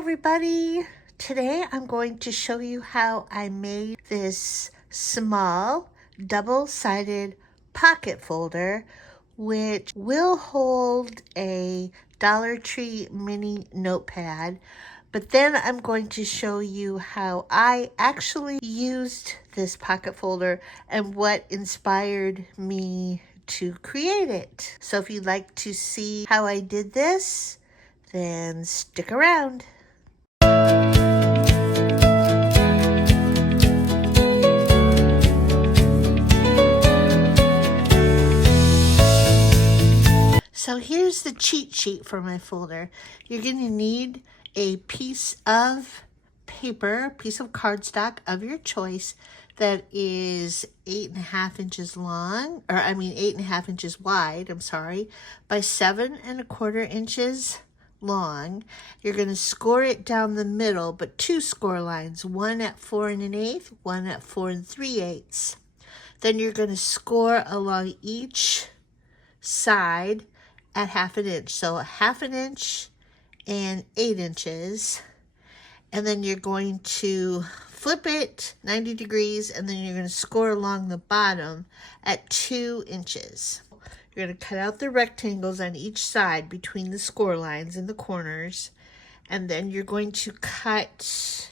everybody! Today I'm going to show you how I made this small double-sided pocket folder which will hold a Dollar Tree mini notepad, but then I'm going to show you how I actually used this pocket folder and what inspired me to create it. So if you'd like to see how I did this, then stick around. So here's the cheat sheet for my folder. You're going to need a piece of paper, a piece of cardstock of your choice that is 8.5 inches long, 8.5 inches wide, by 7.25 inches long. You're going to score it down the middle, but two score lines, one at 4 1/8, one at 4 3/8. Then you're going to score along each side at 1/2 inch. So 1/2 inch and 8 inches. And then you're going to flip it 90 degrees, and then you're going to score along the bottom at 2 inches. You're going to cut out the rectangles on each side between the score lines in the corners, and then you're going to cut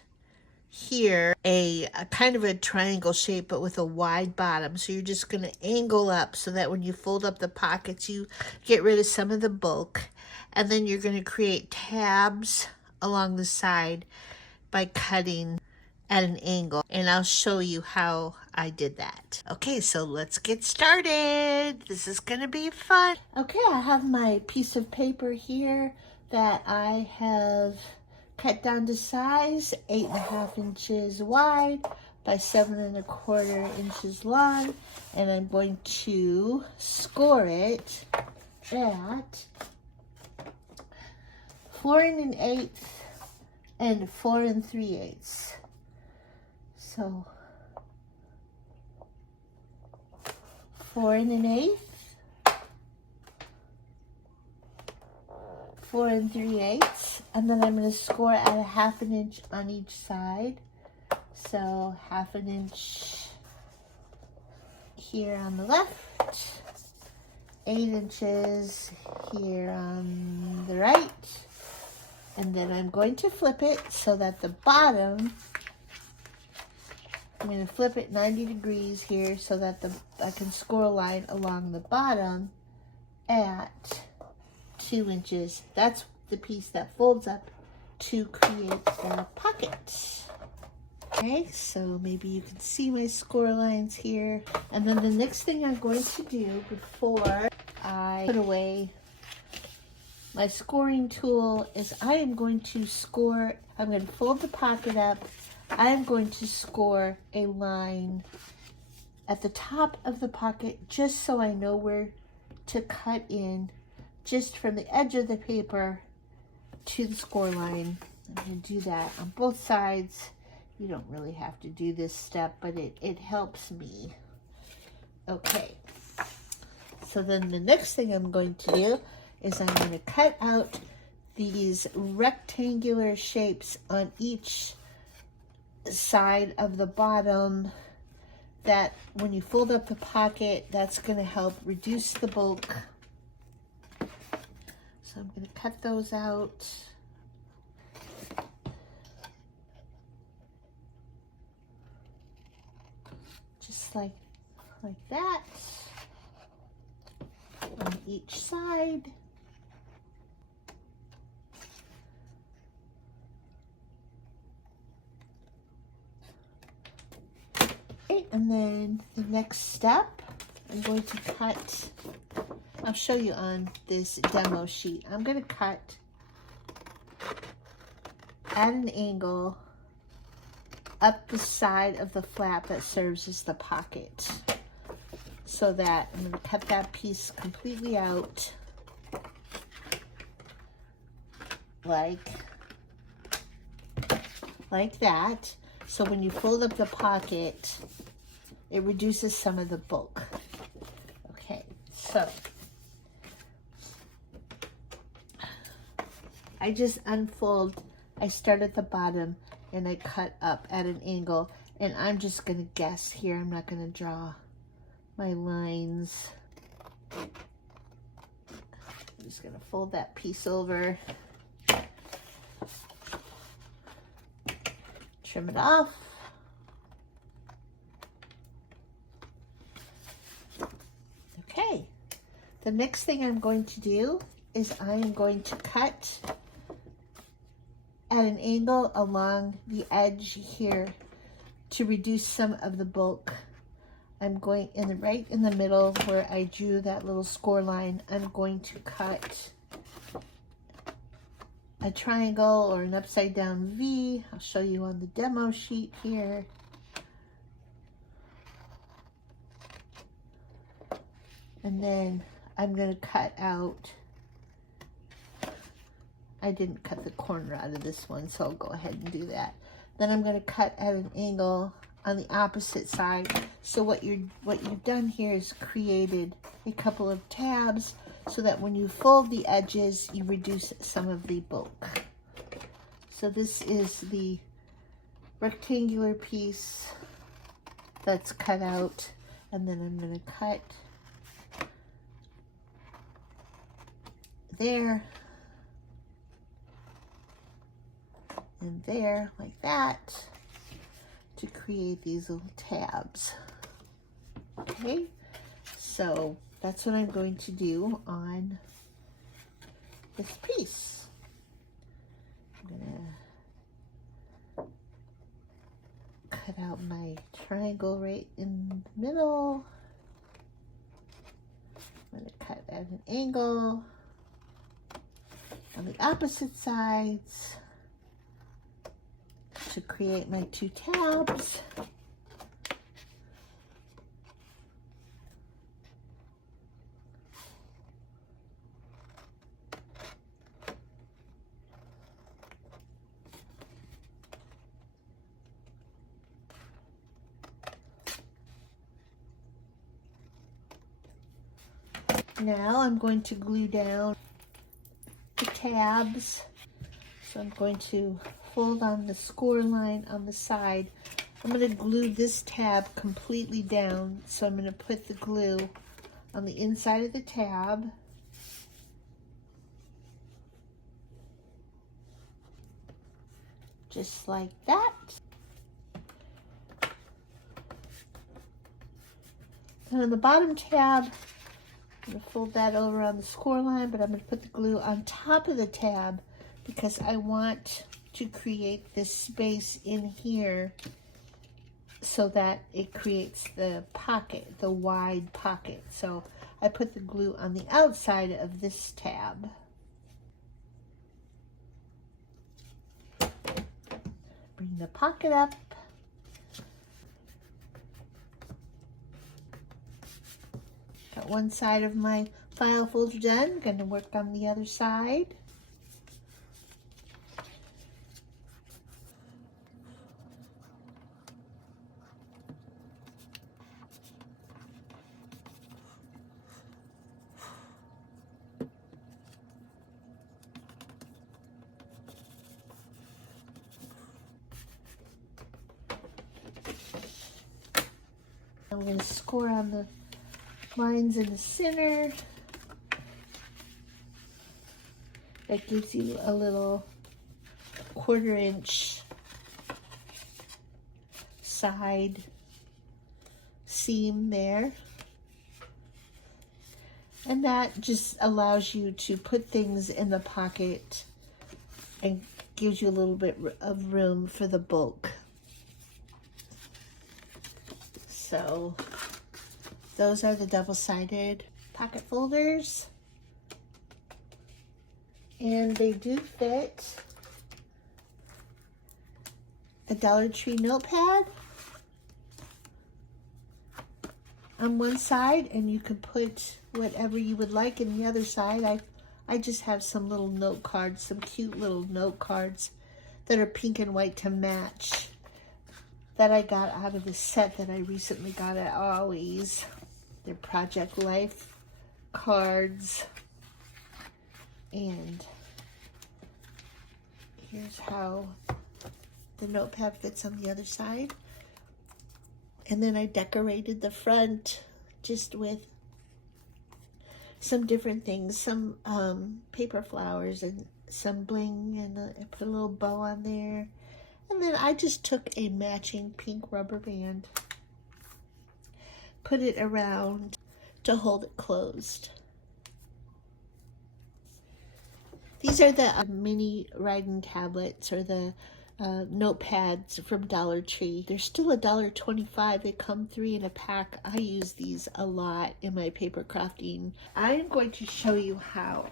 here a kind of a triangle shape but with a wide bottom. So you're just going to angle up so that when you fold up the pockets you get rid of some of the bulk, and then you're going to create tabs along the side by cutting at an angle, and I'll show you how I did that. Okay, so let's get started. This is gonna be fun. Okay, I have my piece of paper here that I have cut down to size, 8.5 inches wide by 7.25 inches long, and I'm going to score it at 4 1/8 and 4 3/8. So 4 1/8, 4 3/8, and then I'm going to score at 1/2 inch on each side. So 1/2 inch here on the left, 8 inches here on the right, and then I'm going to flip it so that the bottom, I'm going to flip it 90 degrees here so that I can score a line along the bottom at 2 inches. That's the piece that folds up to create the pocket. Okay, so maybe you can see my score lines here. And then the next thing I'm going to do before I put away my scoring tool is I am going to score, I'm going to fold the pocket up. I am going to score a line at the top of the pocket just so I know where to cut in, just from the edge of the paper to the score line. I'm going to do that on both sides. You don't really have to do this step, but it helps me. Okay, so then the next thing I'm going to do is I'm going to cut out these rectangular shapes on each side of the bottom, that when you fold up the pocket, that's going to help reduce the bulk. So I'm going to cut those out. Just like that on each side. And then the next step, I'm going to cut, I'll show you on this demo sheet. I'm going to cut at an angle up the side of the flap that serves as the pocket, so that I'm going to cut that piece completely out like that. So when you fold up the pocket, it reduces some of the bulk. Okay, so I just unfold I start at the bottom and I cut up at an angle, and I'm just gonna guess here. I'm not gonna draw my lines. I'm just gonna fold that piece over, trim it off. Okay, the next thing I'm going to do is I am going to cut at an angle along the edge here to reduce some of the bulk. I'm going right in the middle where I drew that little score line. I'm going to cut a triangle or an upside down V. I'll show you on the demo sheet here. And then I'm going to cut out, I didn't cut the corner out of this one, so I'll go ahead and do that. Then I'm going to cut at an angle on the opposite side. So what you've done here is created a couple of tabs so that when you fold the edges, you reduce some of the bulk. So this is the rectangular piece that's cut out, and then I'm going to cut there and there like that to create these little tabs. Okay, so that's what I'm going to do on this piece. I'm gonna cut out my triangle right in the middle. I'm gonna cut at an angle on the opposite sides to create my two tabs. Now I'm going to glue down the tabs. So I'm going to fold on the score line on the side. I'm going to glue this tab completely down. So I'm going to put the glue on the inside of the tab. Just like that. And on the bottom tab, I'm going to fold that over on the score line, but I'm going to put the glue on top of the tab because I want to create this space in here so that it creates the pocket, the wide pocket. So I put the glue on the outside of this tab. Bring the pocket up. Got one side of my file folder done. Going to work on the other side. I'm going to score on the lines in the center. That gives you a little 1/4 inch side seam there. And that just allows you to put things in the pocket and gives you a little bit of room for the bulk. So those are the double-sided pocket folders. And they do fit a Dollar Tree notepad on one side, and you can put whatever you would like in the other side. I just have some little note cards, some cute little note cards that are pink and white to match that I got out of the set that I recently got at Always. They're Project Life cards. And Here's how the notepad fits on the other side. And then I decorated the front just with some different things, some paper flowers and some bling, and I put a little bow on there. And then I just took a matching pink rubber band, put it around to hold it closed. These are the mini writing tablets, or the notepads from Dollar Tree. They're still $1.25. They come 3 in a pack. I use these a lot in my paper crafting. I'm going to show you how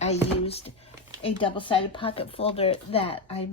I used a double-sided pocket folder that I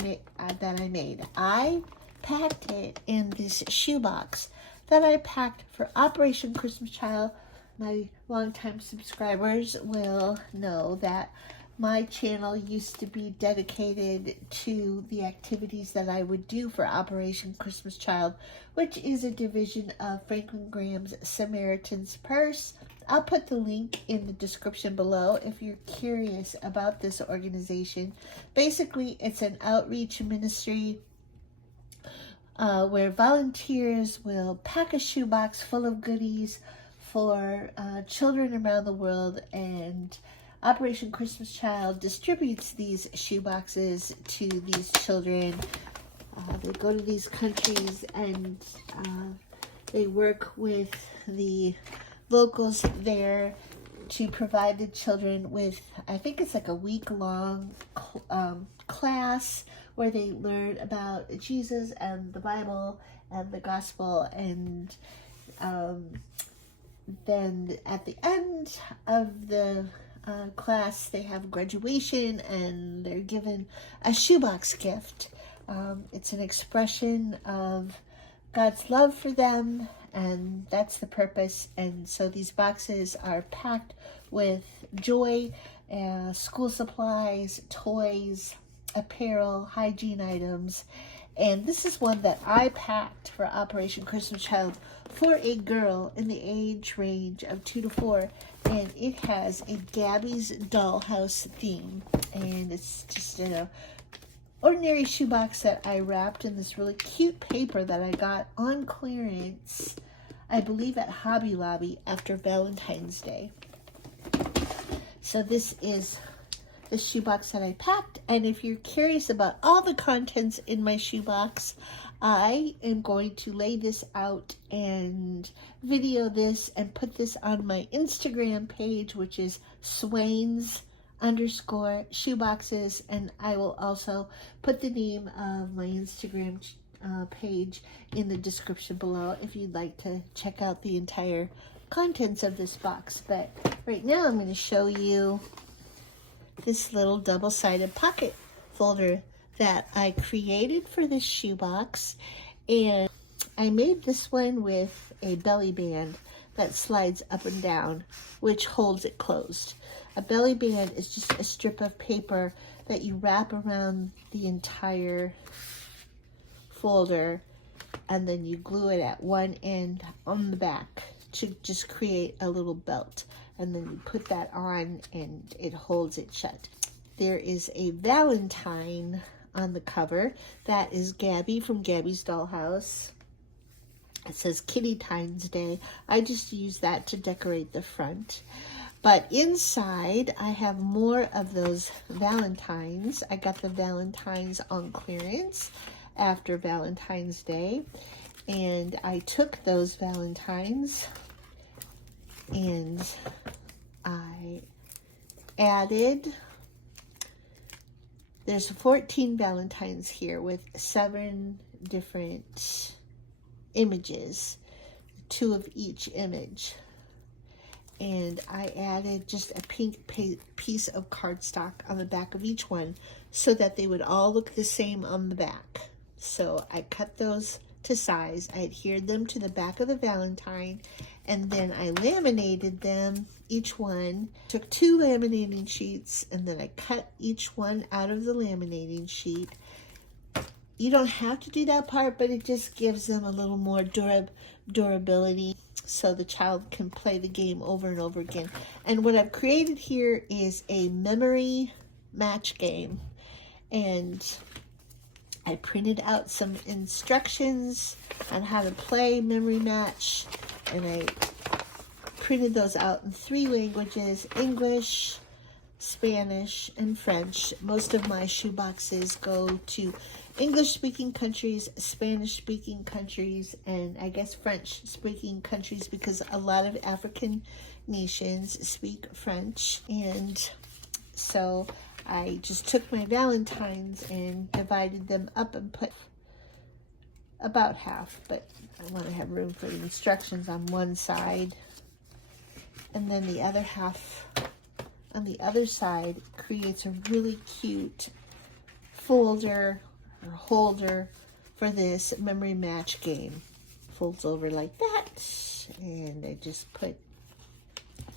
made. I packed it in this shoebox that I packed for Operation Christmas Child. My longtime subscribers will know that my channel used to be dedicated to the activities that I would do for Operation Christmas Child, which is a division of Franklin Graham's Samaritan's Purse. I'll put the link in the description below if you're curious about this organization. Basically, it's an outreach ministry where volunteers will pack a shoebox full of goodies for children around the world, and Operation Christmas Child distributes these shoeboxes to these children. They go to these countries and they work with the locals there to provide the children with, I think it's like a week-long class where they learn about Jesus and the Bible and the gospel, and then at the end of the class they have graduation and they're given a shoebox gift. It's an expression of God's love for them, and that's the purpose. And so these boxes are packed with joy, school supplies, toys, apparel, hygiene items. And this is one that I packed for Operation Christmas Child for a girl in the age range of 2 to 4. And it has a Gabby's Dollhouse theme. And it's just an ordinary shoebox that I wrapped in this really cute paper that I got on clearance, I believe at Hobby Lobby after Valentine's Day. So this is the shoebox that I packed, and if you're curious about all the contents in my shoebox, I am going to lay this out and video this and put this on my Instagram page, which is Swains_shoeboxes, and I will also put the name of my Instagram page in the description below if you'd like to check out the entire contents of this box. But right now I'm going to show you this little double-sided pocket folder that I created for this shoebox, and I made this one with a belly band that slides up and down, which holds it closed. A belly band is just a strip of paper that you wrap around the entire folder, and then you glue it at one end on the back to just create a little belt, and then you put that on and it holds it shut. There is a Valentine on the cover. That is Gabby from Gabby's Dollhouse. It says Kitty-Tines Day. I just use that to decorate the front. But inside, I have more of those Valentines. I got the Valentines on clearance after Valentine's Day. And I took those Valentines and I added, there's 14 Valentines here with 7 different images, 2 of each image. And I added just a pink piece of cardstock on the back of each one so that they would all look the same on the back. So I cut those to size. I adhered them to the back of the Valentine, and then I laminated them, each one. Took 2 laminating sheets, and then I cut each one out of the laminating sheet. You don't have to do that part, but it just gives them a little more durability so the child can play the game over and over again. And what I've created here is a memory match game. And I printed out some instructions on how to play Memory Match, and I printed those out in 3 languages: English, Spanish, and French. Most of my shoeboxes go to English-speaking countries, Spanish-speaking countries, and I guess French-speaking countries, because a lot of African nations speak French. And so I just took my Valentines and divided them up and put about half, but I want to have room for the instructions on one side, and then the other half on the other side creates a really cute folder or holder for this Memory Match game. Folds over like that, and I just put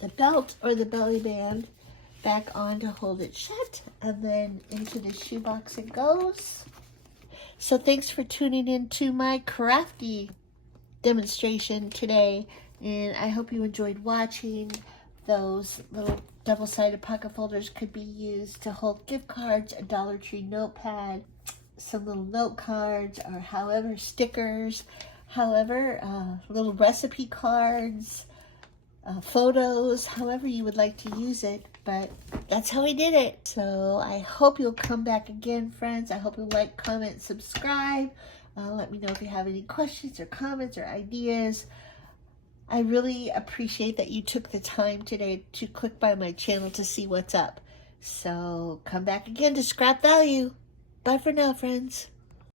the belt or the belly band back on to hold it shut, and then into the shoebox it goes. So thanks for tuning in to my crafty demonstration today, and I hope you enjoyed watching. Those little double-sided pocket folders could be used to hold gift cards, a Dollar Tree notepad, some little note cards, or however, stickers, however, little recipe cards, photos, however you would like to use it. But that's how I did it. So I hope you'll come back again, friends. I hope you'll like, comment, subscribe. Let me know if you have any questions or comments or ideas. I really appreciate that you took the time today to click by my channel to see what's up. So come back again to scrap value. Bye for now, friends.